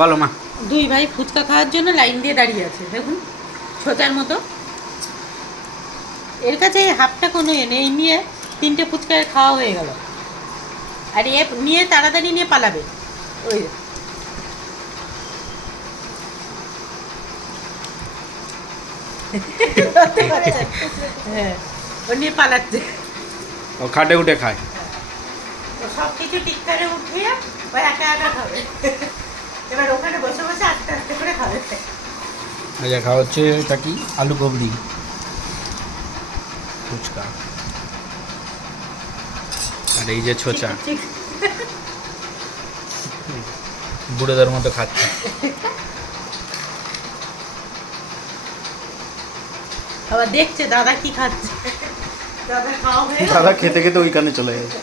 বলো মা। দুই ভাই ফুচকা খাওয়ার জন্য লাইন দিয়ে দাঁড়িয়ে আছে, দেখুন ছোটার মতো। এর কাছে হাফটা কোনো নেই, এই নিয়ে 3টে ফুচকা খাওয়া হয়ে গেল। আর এ নিয়ে তাড়াতাড়ি নিয়ে পালাবে। ওই হ্যাঁ, ও নিয়ে পালাচ্ছে। ও খাটে উঠে খায়। সব কিছু টিকটারে উঠিয়ে ও একা একা খাবে। এবার ওখানে বসে বসে আস্তে আস্তে করে খাবে। আচ্ছা, খাওয়া হচ্ছে এটা কি আলু কবরি ফুচকা। আর এই যে ছোচা বুড়োদের মতো খাচ্ছে। আবার দেখছে দাদা কি খাচ্ছে। দাদা খাওয়া হয়ে দাদা খেতে খেতে ওইখানে চলে গেছে।